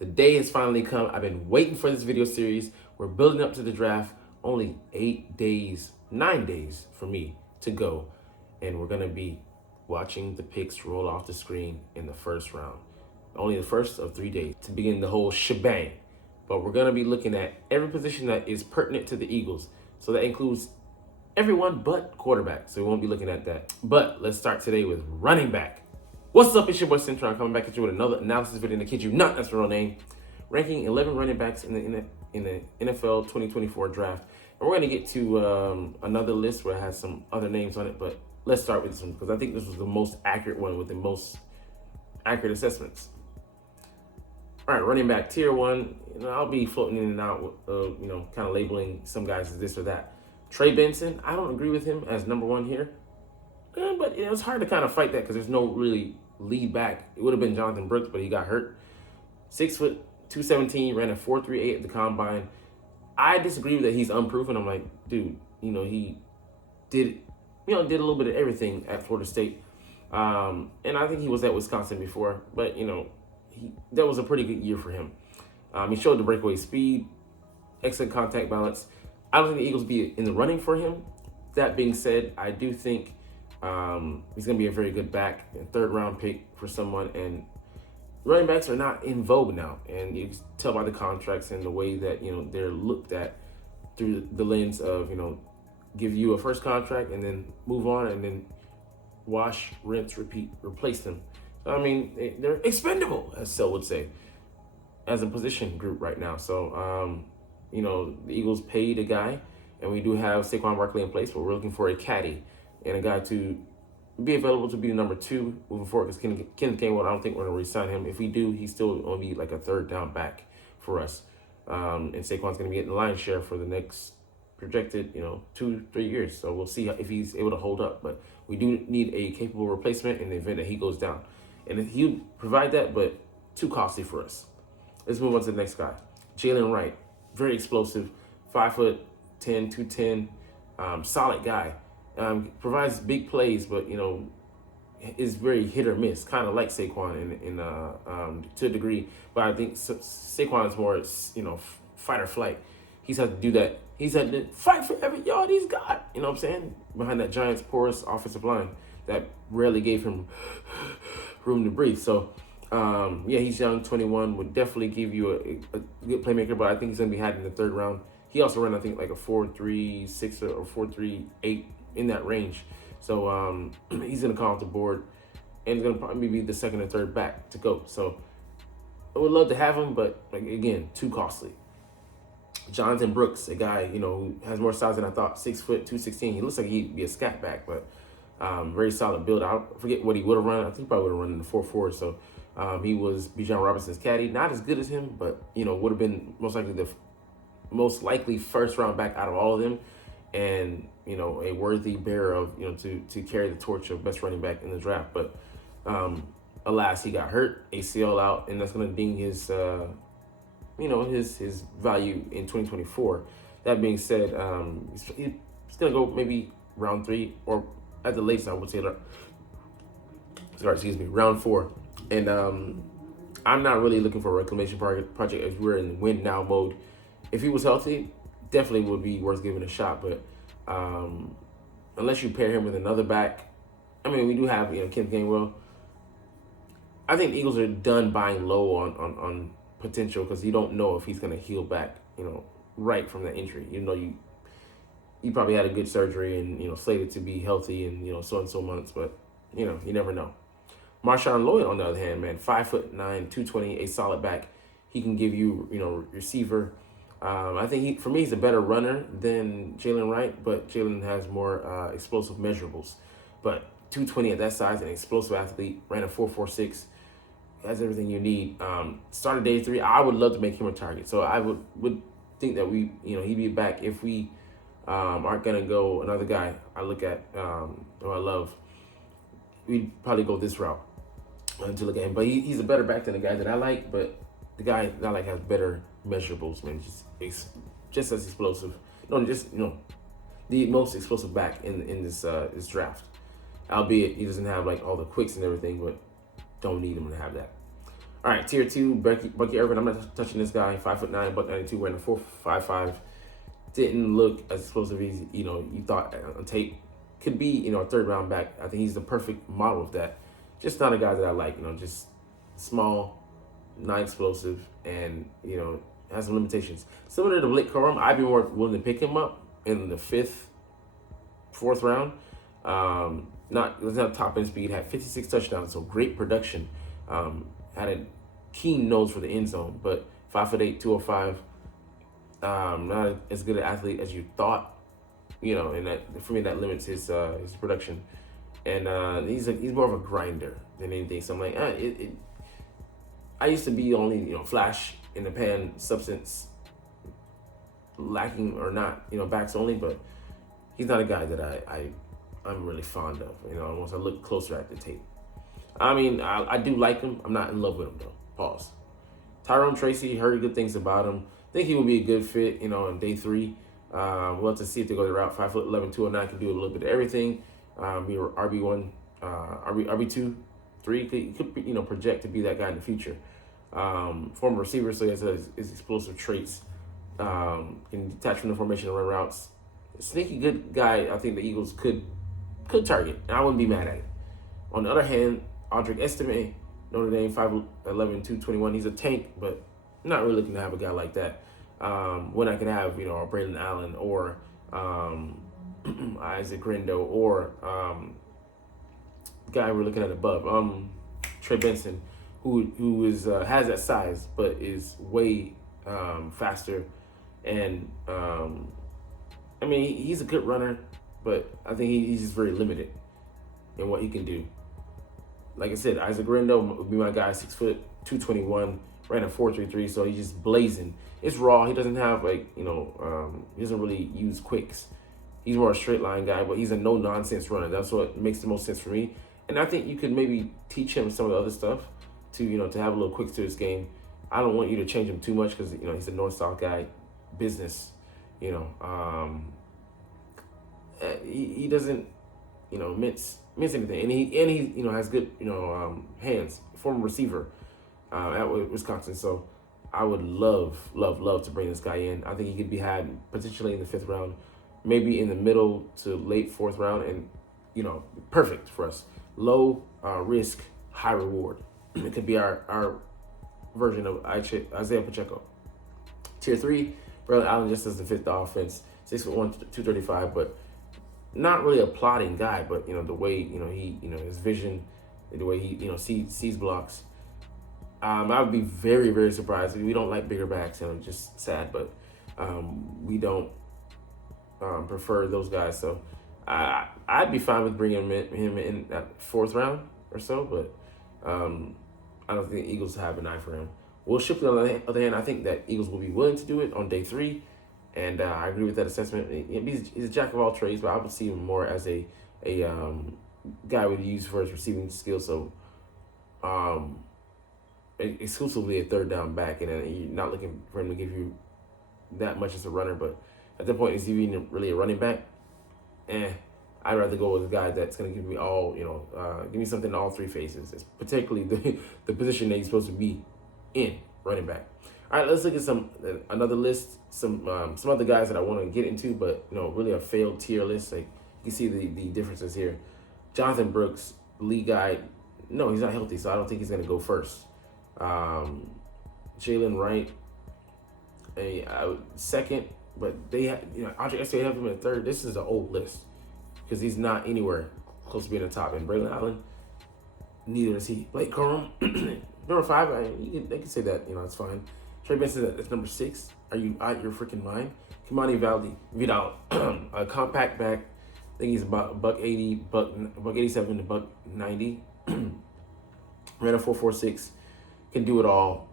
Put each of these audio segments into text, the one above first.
The day has finally come. I've been waiting for this video series. We're building up to the draft. Only 8 days, 9 days for me to go. And we're going to be watching the picks roll off the screen in the first round. Only the first of 3 days to begin the whole shebang. But we're going to be looking at every position that is pertinent to the Eagles. So that includes everyone but quarterback. So we won't be looking at that. But let's start today with running back. What's up? It's your boy Cintron coming back at you with another analysis video. And to kid you not, that's the real name. Ranking 11 running backs in the NFL 2024 draft. And we're going to get to another list where it has some other names on it. But let's start with this one because I think this was the most accurate one with the most accurate assessments. All right, running back tier one. I'll be floating in and out, kind of labeling some guys as this or that. Trey Benson, I don't agree with him as number one here. But it's hard to kind of fight that because there's no really lead back. It would have been Jonathan Brooks, but he got hurt. 6 foot, 217, ran a 4.38 at the combine. I disagree with that he's unproven. I'm like, dude, he did a little bit of everything at Florida State. And I think he was at Wisconsin before, but that was a pretty good year for him. He showed the breakaway speed, excellent contact balance. I don't think the Eagles will be in the running for him. That being said, I do think he's going to be a very good back and third round pick for someone. And running backs are not in vogue now. And you can tell by the contracts and the way that, they're looked at through the lens of, give you a first contract and then move on and then wash, rinse, repeat, replace them. I mean, they're expendable, as Sel would say, as a position group right now. So, the Eagles paid a guy, and we do have Saquon Barkley in place, but we're looking for a caddy and a guy to be available to be the number two moving forward. Because Kenneth Gainwell, I don't think we're going to re-sign him. If we do, he's still going to be like a third down back for us. And Saquon's going to be getting the lion's share for the next projected, 2-3 years. So we'll see if he's able to hold up. But we do need a capable replacement in the event that he goes down. And he'll provide that, but too costly for us. Let's move on to the next guy. Jalen Wright, very explosive, 5'10", 210, solid guy. Provides big plays, but is very hit or miss, kind of like Saquon to a degree. But I think Saquon is more, fight or flight. He's had to do that. He's had to fight for every yard he's got. You know what I'm saying? Behind that Giants porous offensive line that rarely gave him room to breathe. So, he's young, 21, would definitely give you a good playmaker, but I think he's going to be had in the third round. He also ran, I think, like a 4.36 or 4.38 in that range. So, he's going to come off the board and he's going to probably be the second or third back to go. So, I would love to have him, but, again, too costly. Jonathan Brooks, a guy, who has more size than I thought, 6 foot, 216. He looks like he'd be a scat back, but very solid build. I forget what he would have run. I think he probably would have run in the 4.4. So he was Bijan Robinson's caddy. Not as good as him, but would have been most likely the most likely first round back out of all of them, and a worthy bearer of to carry the torch of best running back in the draft. But alas, he got hurt, ACL out, and that's going to ding his his value in 2024. That being said, he's going to go maybe round 3 or at the latest, I would say, round 4. And I'm not really looking for a reclamation project as we're in win now mode. If he was healthy, definitely would be worth giving a shot. But unless you pair him with another back, we do have Kenneth Gainwell. I think the Eagles are done buying low on potential because you don't know if he's going to heal back, right from that injury. You probably had a good surgery and, slated to be healthy and, so and so months, but, you never know. Marshawn Lloyd, on the other hand, man, 5'9", 220, a solid back. He can give you, receiver. I think for me, he's a better runner than Jalen Wright, but Jalen has more explosive measurables. But 220 at that size, an explosive athlete, ran a 4.46, has everything you need. Started day 3. I would love to make him a target. So I would think that he'd be back if we aren't going to go another guy I look at, who I love. We'd probably go this route to look at him. But he's a better back than the guy that I like, but the guy that I like has better measurables, man. Just as explosive. The most explosive back in this draft. Albeit he doesn't have like all the quicks and everything, but don't need him to have that. All right, tier 2, Bucky Irvin. I'm not touching this guy. 5'9", buck 92, wearing a 4.55. Didn't look as explosive as you thought on tape. Could be a third round back. I think he's the perfect model of that. Just not a guy that I like. Just small, not explosive, and has some limitations. Similar to Blake Corum, I'd be more willing to pick him up in the 5th, 4th round. Doesn't have top end speed. Had 56 touchdowns, so great production. Had a keen nose for the end zone, but 5'8", 205. Not as good an athlete as you thought, and that for me that limits his production. And he's more of a grinder than anything. So I'm like, I used to be only flash in the pan, substance lacking or not, backs only, but he's not a guy that I'm really fond of. Once I look closer at the tape, I mean, I do like him. I'm not in love with him though. Pause. Tyrone Tracy, heard good things about him. Think he will be a good fit, on day 3. We'll have to see if they go the route. 5'11", 209, can do a little bit of everything. Be RB1, RB2, 3. Could project to be that guy in the future. Former receiver, so he has his explosive traits. Can detach from the formation and run routes. Sneaky good guy. I think the Eagles could target, and I wouldn't be mad at it. On the other hand, Audric Estime, Notre Dame, 5'11", 221. He's a tank, but I'm not really looking to have a guy like that. When I could have, a Braylon Allen or Isaac Grindo or the guy we're looking at above, Trey Benson, who has that size but is way faster, and I mean he's a good runner, but I think he's just very limited in what he can do. Like I said, Isaac Grindo would be my guy, 6 foot, 221, ran a 4.33, so he's just blazing. It's raw. He doesn't have he doesn't really use quicks. He's more a straight line guy, but he's a no nonsense runner. That's what makes the most sense for me. And I think you could maybe teach him some of the other stuff to to have a little quicks to his game. I don't want you to change him too much because he's a north south guy, business. He doesn't mince anything, and he has good hands. Former receiver at Wisconsin, so I would love to bring this guy in. I think he could be had potentially in the 5th round, maybe in the middle to late 4th round, and perfect for us. Low risk, high reward. It could be our version of Isaiah Pacheco. Tier 3, Braylon Allen just as the 5th offense, 6'1", 235, but not really a plotting guy, but the way he his vision, the way he sees blocks. I would be very, very surprised. We don't like bigger backs, and I'm just sad, but we don't prefer those guys. So I'd be fine with bringing him in that 4th round or so, but I don't think the Eagles have an eye for him. Will Shipley, on the other hand, I think that Eagles will be willing to do it on day 3. And I agree with that assessment. He's a jack of all trades, but I would see him more as a guy would use for his receiving skills. So exclusively a 3rd down back, and you're not looking for him to give you that much as a runner. But at that point, is he even really a running back? I'd rather go with a guy that's going to give me all, give me something in all 3 phases. It's particularly the position that he's supposed to be in, running back. All right, let's look at another list, some other guys that I want to get into, but really a failed tier list. Like you can see the differences here. Jonathan Brooks, lead guy, no, he's not healthy, so I don't think he's going to go first. Jalen Wright, a 2nd, but they have Audrey Estime have him in 3rd. This is an old list because he's not anywhere close to being the top. And Braylon Allen, neither is he. Blake Corum, number 5. They can say that it's fine. Trey Benson is number 6. Are you out your freaking mind? Kimani Vidal, a compact back. I think he's about buck 80, buck 87 to buck 90. Ran a 4.46. Can do it all.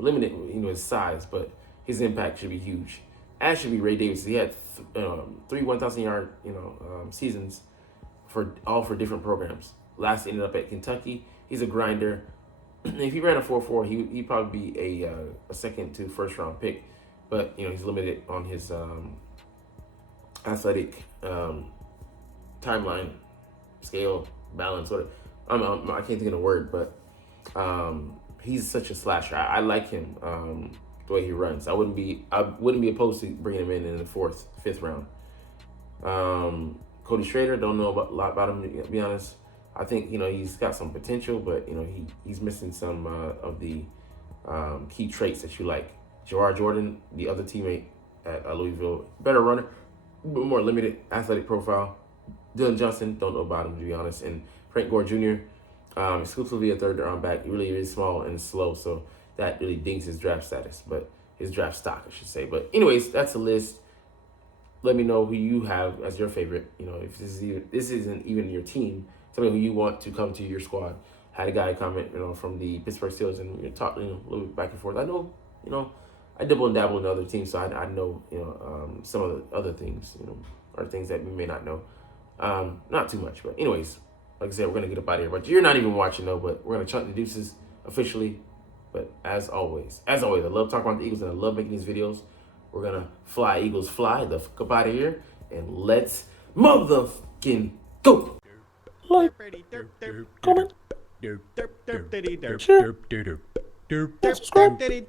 Limited, his size, but his impact should be huge. As should be Ray Davis. He had 3 1,000-yard seasons for different programs. Last ended up at Kentucky. He's a grinder. If he ran a 4.4, he'd probably be a 2nd to 1st round pick, but he's limited on his athletic timeline, scale, balance. Whatever. I can't think of the word, but he's such a slasher. I like him, the way he runs. I wouldn't be opposed to bringing him in the fourth, fifth round. Cody Schrader, don't know a lot about him, to be honest. I think, he's got some potential, but, he's missing some of the key traits that you like. Gerard Jordan, the other teammate at Louisville, better runner, but more limited athletic profile. Dylan Johnson, don't know about him, to be honest. And Frank Gore Jr., exclusively a third round back. He really is small and slow, so that really dings his draft status, but his draft stock, I should say. But anyways, that's a list. Let me know who you have as your favorite. If this isn't even your team, tell me who you want to come to your squad. Had a guy comment, from the Pittsburgh Steelers, and we talked, a little bit back and forth. I know, I dabble and dabble in other teams, so I know, some of the other things, are things that we may not know. Not too much, but anyways, like I said, we're gonna get up out of here. But you're not even watching though. But we're gonna chunk the deuces officially. But as always, I love talking about the Eagles and I love making these videos. We're gonna fly, Eagles fly, the fuck up out of here, and let's motherfucking go. Like, comment, share, and subscribe if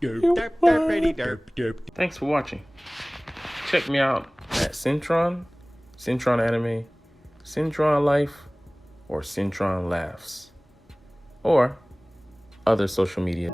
you Thanks for watching. Check me out at Cintron Anime, Cintron Life, or Cintron Laughs, or other social media.